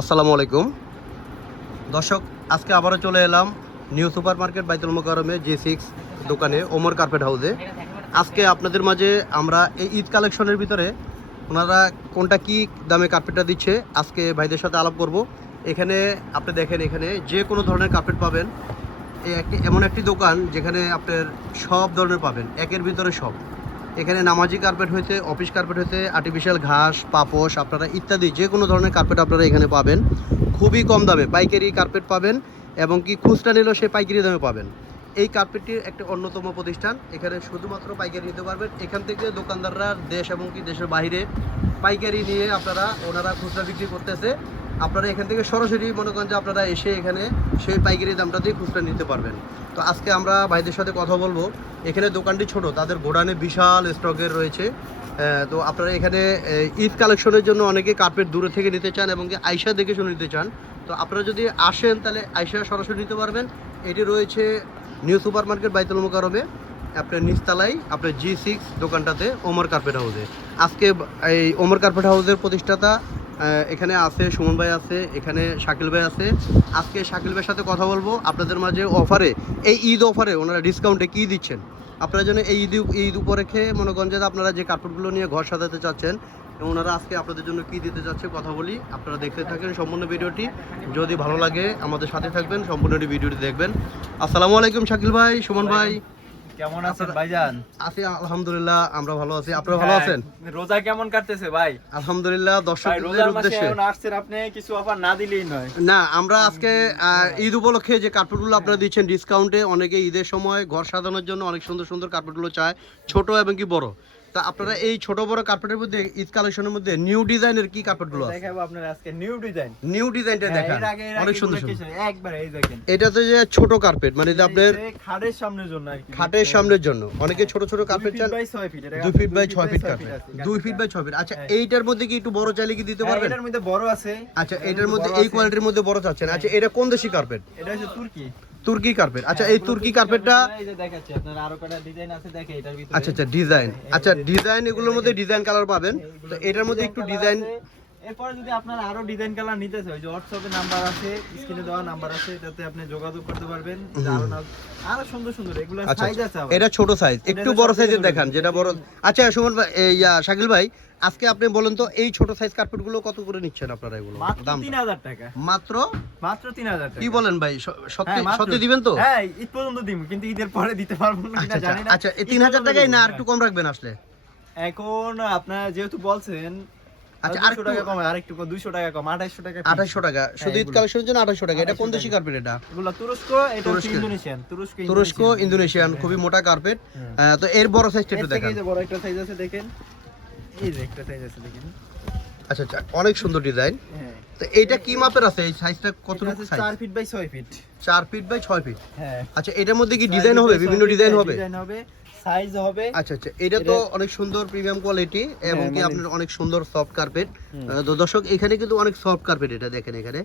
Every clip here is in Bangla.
আসসালামু আলাইকুম দর্শক, আজকে আবারও চলে এলাম নিউ সুপার মার্কেট বাইতুল মোকাররমে G6 দোকানে ওমর কার্পেট হাউসে। আজকে আপনাদের মাঝে আমরা এই ঈদ কালেকশনের ভিতরে ওনারা কোনটা কি দামে কার্পেটটা দিচ্ছে আজকে ভাইদের সাথে আলাপ করব। এখানে আপনি দেখেন, এখানে যে কোনো ধরনের কার্পেট পাবেন। এমন একটি দোকান যেখানে আপনার সব ধরনের পাবেন, একের ভিতরে সব। এখানে নামাজি কার্পেট হইতে, অফিস কার্পেট হইতে, আর্টিফিশিয়াল ঘাস, পাপোশ আপনারা ইত্যাদি যে কোনো ধরনের কার্পেট আপনারা এখানে পাবেন খুবই কম দামে। পাইকারি কার্পেট পাবেন এবং কি খুচরা নিলেও সে পাইকারি দামে পাবেন। এই কার্পেটটির একটা অন্যতম প্রতিষ্ঠান, এখানে শুধুমাত্র পাইকারি নিতে পারবেন। এখান থেকে দোকানদাররা দেশ এবং কি দেশের বাইরে পাইকারি নিয়ে ওনারা খুচরা বিক্রি করতেছে। আপনারা এখান থেকে সরাসরি মনে করেন যে আপনারা এসে এখানে সেই পাইকারি দামটা দিয়ে খুচরা নিতে পারবেন। তো আজকে আমরা ভাইদের সাথে কথা বলবো। এখানে দোকানটি ছোট, তাদের গোডাউনে বিশাল স্টকের রয়েছে। তো আপনারা এখানে ঈদ কালেকশনের জন্য অনেকে কার্পেট দূরে থেকে নিতে চান এবং কি আইসা দেখে শুনে নিতে চান। তো আপনারা যদি আসেন তাহলে আইসা সরাসরি নিতে পারবেন। এটি রয়েছে নিউ সুপার মার্কেট বাইতুল মোকাররমে, আপনার নিচতলায় আপনার G6 দোকানটাতে ওমর কার্পেট হাউসে। আজকে এই ওমর কার্পেট হাউসের প্রতিষ্ঠাতা এখানে আছে, সুমন ভাই আছে, এখানে শাকিল ভাই আছে। আজকে শাকিল ভাইয়ের সাথে কথা বলবো আপনাদের মাঝে অফারে, এই ঈদ অফারে ওনারা ডিসকাউন্টে কী দিচ্ছেন। আপনারা যেন এই ঈদ উপলক্ষে মনে করেন যে আপনারা যে কার্পেটগুলো নিয়ে ঘর সাজাতে চাচ্ছেন, ওনারা আজকে আপনাদের জন্য কী দিতে যাচ্ছে কথা বলি। আপনারা দেখতে থাকেন সম্পূর্ণ ভিডিওটি। যদি ভালো লাগে আমাদের সাথে থাকবেন, সম্পূর্ণ ভিডিওটি দেখবেন। আসসালামু আলাইকুম শাকিল ভাই, সুমন ভাই, কেমন আছেন ভাইজান? আছি আলহামদুলিল্লাহ, আমরা ভালো আছি। আপনারা ভালো আছেন? রোজা কেমন কাটতেছে ভাই? আলহামদুলিল্লাহ। দর্শকদের উদ্দেশ্যে আপনি কিছু অফার না দিলেই নয়। না, আমরা আজকে ঈদ উপলক্ষে যে কার্পেটগুলো আপনারা দিচ্ছেন ডিসকাউন্টে, অনেকে ঈদের সময় ঘর সাজানোর জন্য অনেক সুন্দর সুন্দর কার্পেটগুলো চায়, ছোট এবং কি বড়। তা আপনারা এই ছোট বড় কার্পেটের মধ্যে ঈদ কালেকশনের মধ্যে নিউ ডিজাইনের কি কার্পেটগুলো আছে দেখাবো আপনারা আজকে নিউ ডিজাইন। নিউ ডিজাইনটা দেখান, অনেক সুন্দর সুন্দর। একবার এই দেখেন, এটা তো যে ছোট কার্পেট, মানে যে আপনার খাটের সামনের জন্য আর কি, খাটের সামনের জন্য। অনেকে ছোট ছোট কার্পেট চান 2 feet by 6 feet, 2 feet by 6 feet carpet, 2 feet by 6 feet. আচ্ছা, এইটার মধ্যে কি একটু বড় চাইলে কি দিতে পারবেন? এটার মধ্যে বড় আছে। আচ্ছা, এটার মধ্যে এই কোয়ালিটির মধ্যে বড় চাচ্ছেন। আচ্ছা, এটা কোন দেশি কার্পেট? এটা হচ্ছে তুর্কি তুর্কি কার্পেট। আচ্ছা, এই তুর্কি কার্পেটটা এই যে দেখাচ্ছি আপনারা, আরো কয়টা ডিজাইন আছে দেখে এটার ভিতরে। আচ্ছা আচ্ছা, ডিজাইন। আচ্ছা, ডিজাইন এগুলোর মধ্যে ডিজাইন কালার পাবেন। তো এটার মধ্যে একটু ডিজাইন, এরপরে যদি আপনারা আরো ডিজাইন কালার নিতে চাই, যে হোয়াটসঅ্যাপে নাম্বার আছে, স্ক্রিনে দেওয়া নাম্বার আছে, তাতে আপনি যোগাযোগ করতে পারবেন। আরো সুন্দর সুন্দর এগুলো সাইজ আছে। এটা ছোট সাইজ, একটু বড় সাইজের দেখান যেটা বড়। আচ্ছা সুমন ভাই, শাকিল ভাই, আজকে আপনি বলেন তো এই ছোট সাইজ কার্পেটগুলো কত করে নিচ্ছেন আপনারা? এগুলো দাম 3000 টাকা মাত্র। মাত্র 3000 টাকা। কি বলেন ভাই, সত্যি সত্যি দিবেন তো? হ্যাঁ, ঈদ পর্যন্ত দিব, কিন্তু ঈদের পরে দিতে পারবো না জানি না। আচ্ছা, এই 3000 টাকায় না আর একটু কম রাখবেন আসলে? এখন আপনারা যেহেতু বলছেন, আচ্ছা, আর একটু টাকা কম, আর একটু 200 টাকা কম, 2800 টাকা। 2800 টাকা শুধু ঈদ কালেকশনের জন্য 2800 টাকা। এটা কোন দেশি কার্পেট? এটা এগুলো তুরস্ক, এটা ইন্দোনেশিয়ান। তুরস্ক ইন্দোনেশিয়ান, খুবই মোটা কার্পেট। তো এর বড় সাইজটা একটু দেখান। এই যে বড় একটা সাইজ আছে দেখেন, এই যে একটা সাইজ আছে দেখেন। আচ্ছা আচ্ছা, অনেক সুন্দর ডিজাইন। হ্যাঁ, তো এইটা কি মাপের আছে? এই সাইজটা কতটুকু size? 4 feet by 6 feet. 4 feet by 6 feet. হ্যাঁ। আচ্ছা, এটার মধ্যে কি ডিজাইন হবে? বিভিন্ন ডিজাইন হবে? ডিজাইন হবে, সাইজ হবে। আচ্ছা আচ্ছা, এটা তো অনেক সুন্দর প্রিমিয়াম কোয়ালিটি এবং কি আপনার অনেক সুন্দর সফট কার্পেট। তো দর্শক, এখানে কিন্তু অনেক সফট কার্পেট, এটা দেখেন এখানে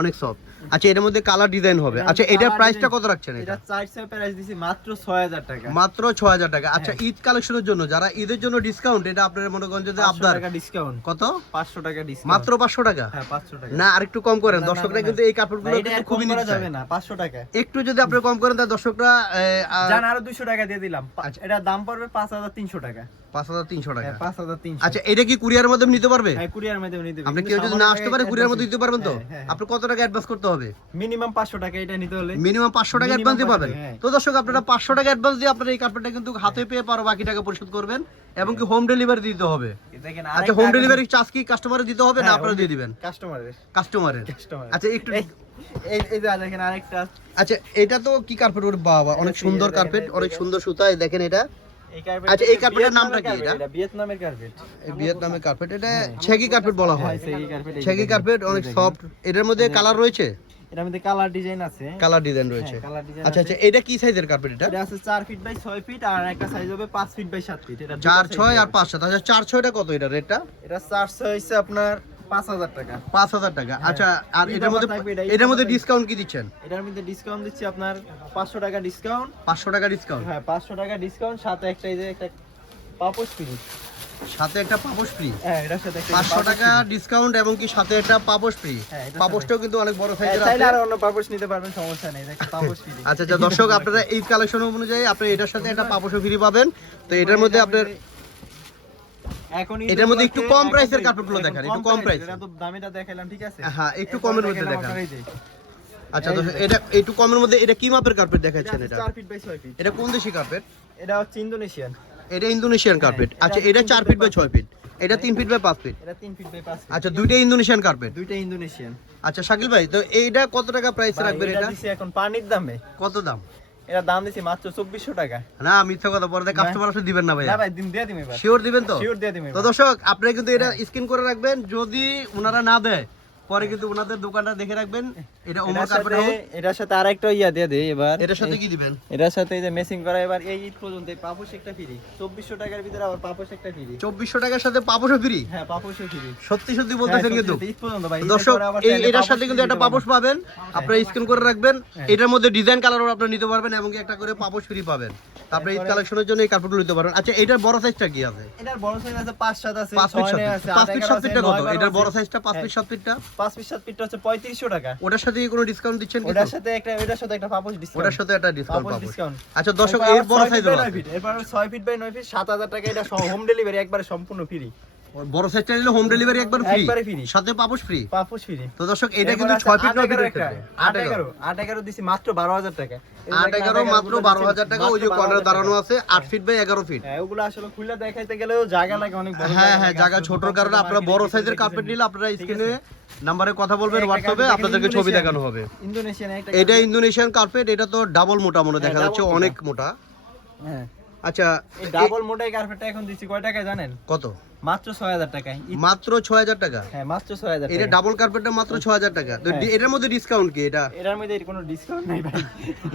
অনেক সফট। আচ্ছা, এটার মধ্যে কালার ডিজাইন হবে। আচ্ছা, এটার প্রাইসটা কত রাখছেন? এটা 400 প্রাইস দিছি মাত্র 6000 টাকা। মাত্র 6000 টাকা। আচ্ছা, ঈদ কালেকশনের জন্য যারা ঈদের জন্য ডিসকাউন্ট, এটা আপনারা মনে করেন যে আপনার টাকা ডিসকাউন্ট। কত? 500 টাকা ডিসকাউন্ট। মাত্র 500 টাকা? হ্যাঁ, 500 টাকা। না, আরেকটু কম করেন, দর্শকরা কিন্তু এই কাপড়গুলো কিন্তু খুবই নিতে যাবে চায়। না, 500 টাকা। একটু যদি আপনি কম করেন তাহলে দর্শকরা জান আরো 200 টাকা দিয়ে দিলাম। এটা দাম পড়বে 5300 টাকা। 5300 টাকা। হ্যাঁ, 5300। আচ্ছা, এটা কি কুরিয়ারের মাধ্যমে নিতে পারবে? হ্যাঁ, কুরিয়ার মাধ্যমে নিতে পারবে। আপনি কেউ যদি না আসতে পারে কুরিয়ার মধ্যে দিতে পারবেন তো? হ্যাঁ। আপনি কত টাকা অ্যাডভান্স করতে হবে? মিনিমাম 500 টাকা এটা নিতে হলে। মিনিমাম 500 টাকা অ্যাডভান্স দিয়ে পাবেন। হ্যাঁ। তো দর্শক, আপনারা 500 টাকা অ্যাডভান্স দিয়ে আপনারা এই কার্পেটটা কিন্তু হাতে পেয়ে পারো, বাকি টাকা পরিশোধ করবেন এবং কি হোম ডেলিভারি দিতে হবে। দেখেন, আচ্ছা, হোম ডেলিভারি চার্জ কি কাস্টমারে দিতে হবে না আপনারা দিয়ে দিবেন? কাস্টমারের। আচ্ছা, একটু এই যে দেখেন আরেকটা। আচ্ছা, এটা তো কি কার্পেট? ওর বাবা, অনেক সুন্দর কার্পেট, অনেক সুন্দর সুতা। এই দেখেন এটা। এই কার্পেট। আচ্ছা, এই কার্পেটের নামটা কি? এটা ভিয়েতনামের কার্পেট। এই ভিয়েতনামের কার্পেট, এটা ছেগি কার্পেট বলা হয়। Shaggy carpet. ছেগি কার্পেট অনেক সফট। এটার মধ্যে কালার রয়েছে? এটার মধ্যে কালার ডিজাইন আছে। কালার ডিজাইন রয়েছে। Colour design. আচ্ছা আচ্ছা, এটা কি সাইজের কার্পেট? এটা আছে 4 ফিট বাই 6 ফিট, আর একটা সাইজ হবে 5 ফিট বাই 7 ফিট। এটা 4 6 আর 5 7। আচ্ছা, 4 6 টা কত এটা রেটটা? এটা 400 হইছে আপনার 5000 টাকা। 5000 টাকা। আচ্ছা, আর এটার মধ্যে ডিসকাউন্ট কি দিচ্ছেন? এটার মধ্যে ডিসকাউন্ট দিচ্ছি আপনার 500 টাকা ডিসকাউন্ট। 500 টাকা ডিসকাউন্ট। হ্যাঁ, 500 টাকা ডিসকাউন্ট, সাথে একটা এই যে একটা পাপোশ ফ্রি। সাথে একটা পাপোশ ফ্রি। হ্যাঁ এটার সাথে একটা 500 টাকা ডিসকাউন্ট এবং কি সাথে একটা পাপোশ ফ্রি। হ্যাঁ, এটার পাপোশটাও কিন্তু অনেক বড় সাইজের চাইলে আছে। আর অন্য পাপোশ নিতে পারবেন, সমস্যা নেই, দেখেন পাপোশ ফ্রি। আচ্ছা আচ্ছা দর্শক, আপনারা এই কালেকশন অনুযায়ী আপনি এটার সাথে একটা পাপোশও ফ্রি পাবেন। তো এটার মধ্যে আপনার এখন এটার মধ্যে একটু কম প্রাইসের কার্পেটগুলো দেখান, একটু কম প্রাইস। এটা তো দামিটা দেখাইলাম, ঠিক আছে? হ্যাঁ একটু এরপরে কমের মধ্যে দেখাইলাম দেখান। আপনার এই যে, আচ্ছা দর্শক, এটা একটু কমের মধ্যে এটা কি মাপের কার্পেট দেখাচ্ছেন? এটা 4 ফিট বাই 6 ফিট। এটা কোন দেশি কার্পেট? এটা হচ্ছে ইন্দোনেশিয়ান। এটা ইন্দোনেশিয়ান কার্পেট। এটা আচ্ছা এটা 4 ফিট বাই 6 ফিট, এটা 3 ফিট বাই 5 ফিট। এটা 3 ফিট বাই 5 ফিট। আচ্ছা দুইটাই ইন্দোনেশিয়ান কার্পেট। দুইটা ইন্দোনেশিয়ান। আচ্ছা শাকিল ভাই, তো এইটা কত টাকা প্রাইস রাখবেন? এটা দিছি এখন পানির দামে। কত দাম? এটা দাম দিছি মাত্র 2400 টাকা। না মিথ্যা কথা পরে কাস্টমার আসলে দিবেন না ভাই। না ভাই দিন দিয়ে দিমে এবার। শিওর দিবেন তো? শিওর দিয়ে দিমে তো এবার। দর্শক আপনারা কিন্তু এটা স্ক্রিন করে রাখবেন, যদি ওনারা না দেয় পরে কিন্তু ওনাদের দোকানটা দেখে রাখবেন। এটা ওমর এটার কার্পেট সাথে- হাউস। এটার সাথে আরেকটা ইয়া দিয়ে দেই এবার। এটার সাথে কি দিবেন? এটার সাথে এই যে মেসিং করা এবার এই ঈদ পর্যন্ত এই পাপোশ একটা ফ্রি। 2400 টাকার ভিতরে আবার পাপোশ একটা ফ্রি। 2400 টাকার সাথে পাপোশও ফ্রি? হ্যাঁ পাপোশও ফ্রি। সত্যি সত্যি বলতেছেন কিন্তু। ঈদ পর্যন্ত ভাই। দর্শক এটার সাথে কিন্তু একটা পাপোশ পাবেন, আপনারা স্ক্রিন করে রাখবেন। এটার মধ্যে ডিজাইন কালারও আপনারা নিতে পারবেন এবং কি একটা করে পাপোশ ফ্রি পাবেন। তারপরে ঈদ কালেকশনের জন্য এই কাপড়গুলো নিতে পারবেন। আচ্ছা এটার বড় সাইজটা কি আছে? এটার বড় সাইজ আছে 5 7 আছে 5 ফিট 6 7 আছে 5 ফিট 7 ফিটটা কত? এটার বড় সাইজটা 5 হ্যাঁ। ফিট 7 ফিটটা 5 ফিট 7 ফিটটা হচ্ছে 3500 টাকা। ওটার সাথে কি কোনো ডিসকাউন্ট দিচ্ছেন কিছু? ওটার সাথে একটা পাপোশ ডিসকাউন্ট। ওটার সাথে একটা ডিসকাউন্ট পাপোশ পাবো। ডিসকাউন্ট। আচ্ছা দর্শক এর বড় সাইজের আছে। এরপর 6 ফিট বাই 9 ফিট 7000 টাকা, এটা হোম ডেলিভারি একবারে সম্পূর্ণ ফ্রি। বড় সাইজটা নিলে হোম ডেলিভারি একবার ফ্রি, একবারে free। সাথে পাপোশ ফ্রি। পাপোশ ফ্রি। তো দর্শক এটা কিন্তু 6 ফিট 9 ফিটের ক্ষেত্রে 8 11 দিছি মাত্র 12000 টাকা। 8 11 মাত্র 12000 টাকা। ওই যে কর্নার দাঁড়ানো আছে 8 ফিট বাই 11 ফিট। হ্যাঁ ওগুলো আসলে খুলে দেখাইতে গেলেও জায়গা লাগে অনেক বড়। হ্যাঁ হ্যাঁ জায়গা ছোটর কারণে আপনারা বড় সাইজের কার্পেট নিলে আপনারা স্ক্রিনে নাম্বারে কথা বলবেন, হোয়াটসঅ্যাপে আপনাদেরকে ছবি দেখানো হবে। ইন্দোনেশিয়ান একটা এটা ইন্দোনেশিয়ান কার্পেট, এটা তো ডাবল মোটা মনে দেখা হ্যাঁ, যাচ্ছে, double অনেক মোটা। হ্যাঁ আচ্ছা এই ডাবল মোটাই কার্পেটটা এখন দিছি কয় টাকায় জানেন? কত? মাত্র 6000 টাকায়। মাত্র 6000 টাকা। হ্যাঁ মাত্র 6000 এটা টাকা। ডাবল কার্পেটটা মাত্র 6000 টাকা। তো হ্যাঁ। এটার মধ্যে ডিসকাউন্ট কি? এটা এটার মধ্যে কোনো ডিসকাউন্ট নাই ভাই।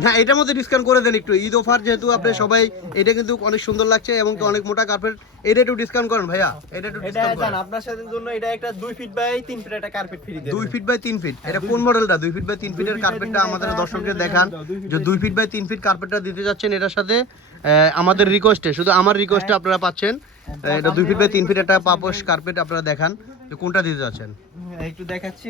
না এটার মধ্যে ডিসকাউন্ট করে দেন একটু, ঈদ অফার যেহেতু আপনি সবাই। এটা কিন্তু অনেক সুন্দর লাগছে এবং কি অনেক মোটা কার্পেট। এটা একটু ডিসকাউন্ট করেন ভাইয়া, এটা একটু এটা ডিসকাউন্ট জান করেন। আপনার সাথে জন্য এটা একটা 2 ফিট বাই 3 ফিট একটা কার্পেট ফ্রি দেব। 2 ফিট বাই 3 ফিট, এটা কোন মডেলটা? 2 ফিট বাই 3 ফিটের feet by কার্পেটটা 3 feet আমাদের এটা দর্শকদের আসলে দেখান, দাও, 2 feet যে by 2 ফিট বাই 3 ফিট কার্পেটটা দিতে যাচ্ছেন। এটার সাথে আমাদের রিকোয়েস্টে, শুধু আমার রিকোয়েস্টে আপনারা পাচ্ছেন এটা 2 ফিট বাই 3 ফিট একটা পাপোশ কার্পেট। আপনারা দেখান যে কোনটা দিতে যাচ্ছেন। একটু দেখাচ্ছি।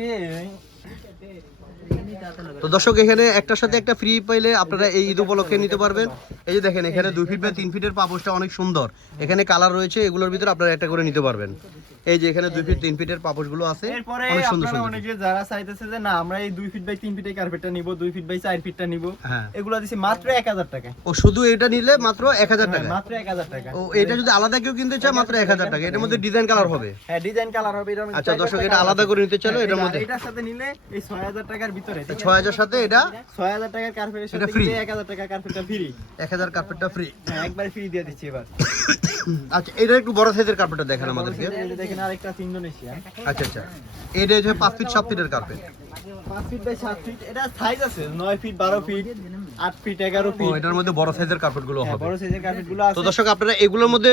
তো দর্শক এখানে একটার সাথে একটা ফ্রি পাইলে আপনারা এই ঈদ উপলক্ষে নিতে পারবেন। এই যে দেখেন এখানে 2 ফিট বাই 3 ফিটের পাপোশটা অনেক সুন্দর, এখানে কালার রয়েছে, এগুলোর ভিতরে আপনারা একটা করে নিতে পারবেন। এই যে এখানে 2 ফিট 3 ফিটের পাপোশগুলো আছে, এরপরে অনেক সুন্দর আপনারা সুন্দর। অনেকে যারা চাইতেছে যে না আমরা এই 2 ফিট বাই 3 ফিটের কার্পেটটা নিব, 2 ফিট বাই 4 ফিটটা নিব, হ্যাঁ এগুলো দিছি মাত্র 1000 টাকা। ও শুধু এটা নিলে মাত্র 1000 টাকা। মাত্র 1000 টাকা। ও এটা যদি আলাদা কেউ কিনতে চায় মাত্র 1000 টাকা। এটার মধ্যে ডিজাইন কালার হবে। হ্যাঁ ডিজাইন কালার হবে এটার মধ্যে। আচ্ছা 4 দর্শক টা এটা colour আলাদা আছে। করে নিতে চাইলে হ্যাঁ, এটার মধ্যে এটার সাথে নিলে এই 6000 টাকার ভিতরে, ঠিক আছে? 6000 সাথে এটা 6000 টাকার কার্পেটের এটা সাথে free। 1000 টাকার কার্পেটটা ফ্রি। 1000 কার্পেটটা ফ্রি। হ্যাঁ একবার ফ্রি দিয়ে দিচ্ছি এবার। আচ্ছা এটা একটু বড় সাইজের কার্পেটটা দেখান আমাদেরকে। এই যে দেখেন আরেকটা আছে ইন্দোনেশিয়া। আচ্ছা আচ্ছা এটা হচ্ছে 5 ফিট 7 ফিটের কার্পেট। 5 ফিট বাই 7 ফিট, এটা সাইজ আছে 9 ফিট 12 ফিট 8 ফিট 11 ও ফিট। এটার মধ্যে বড় সাইজের কার্পেটগুলো হ্যাঁ, হবে। বড় সাইজের কার্পেটগুলো তো আছে। দর্শক আপনারা এগুলোর মধ্যে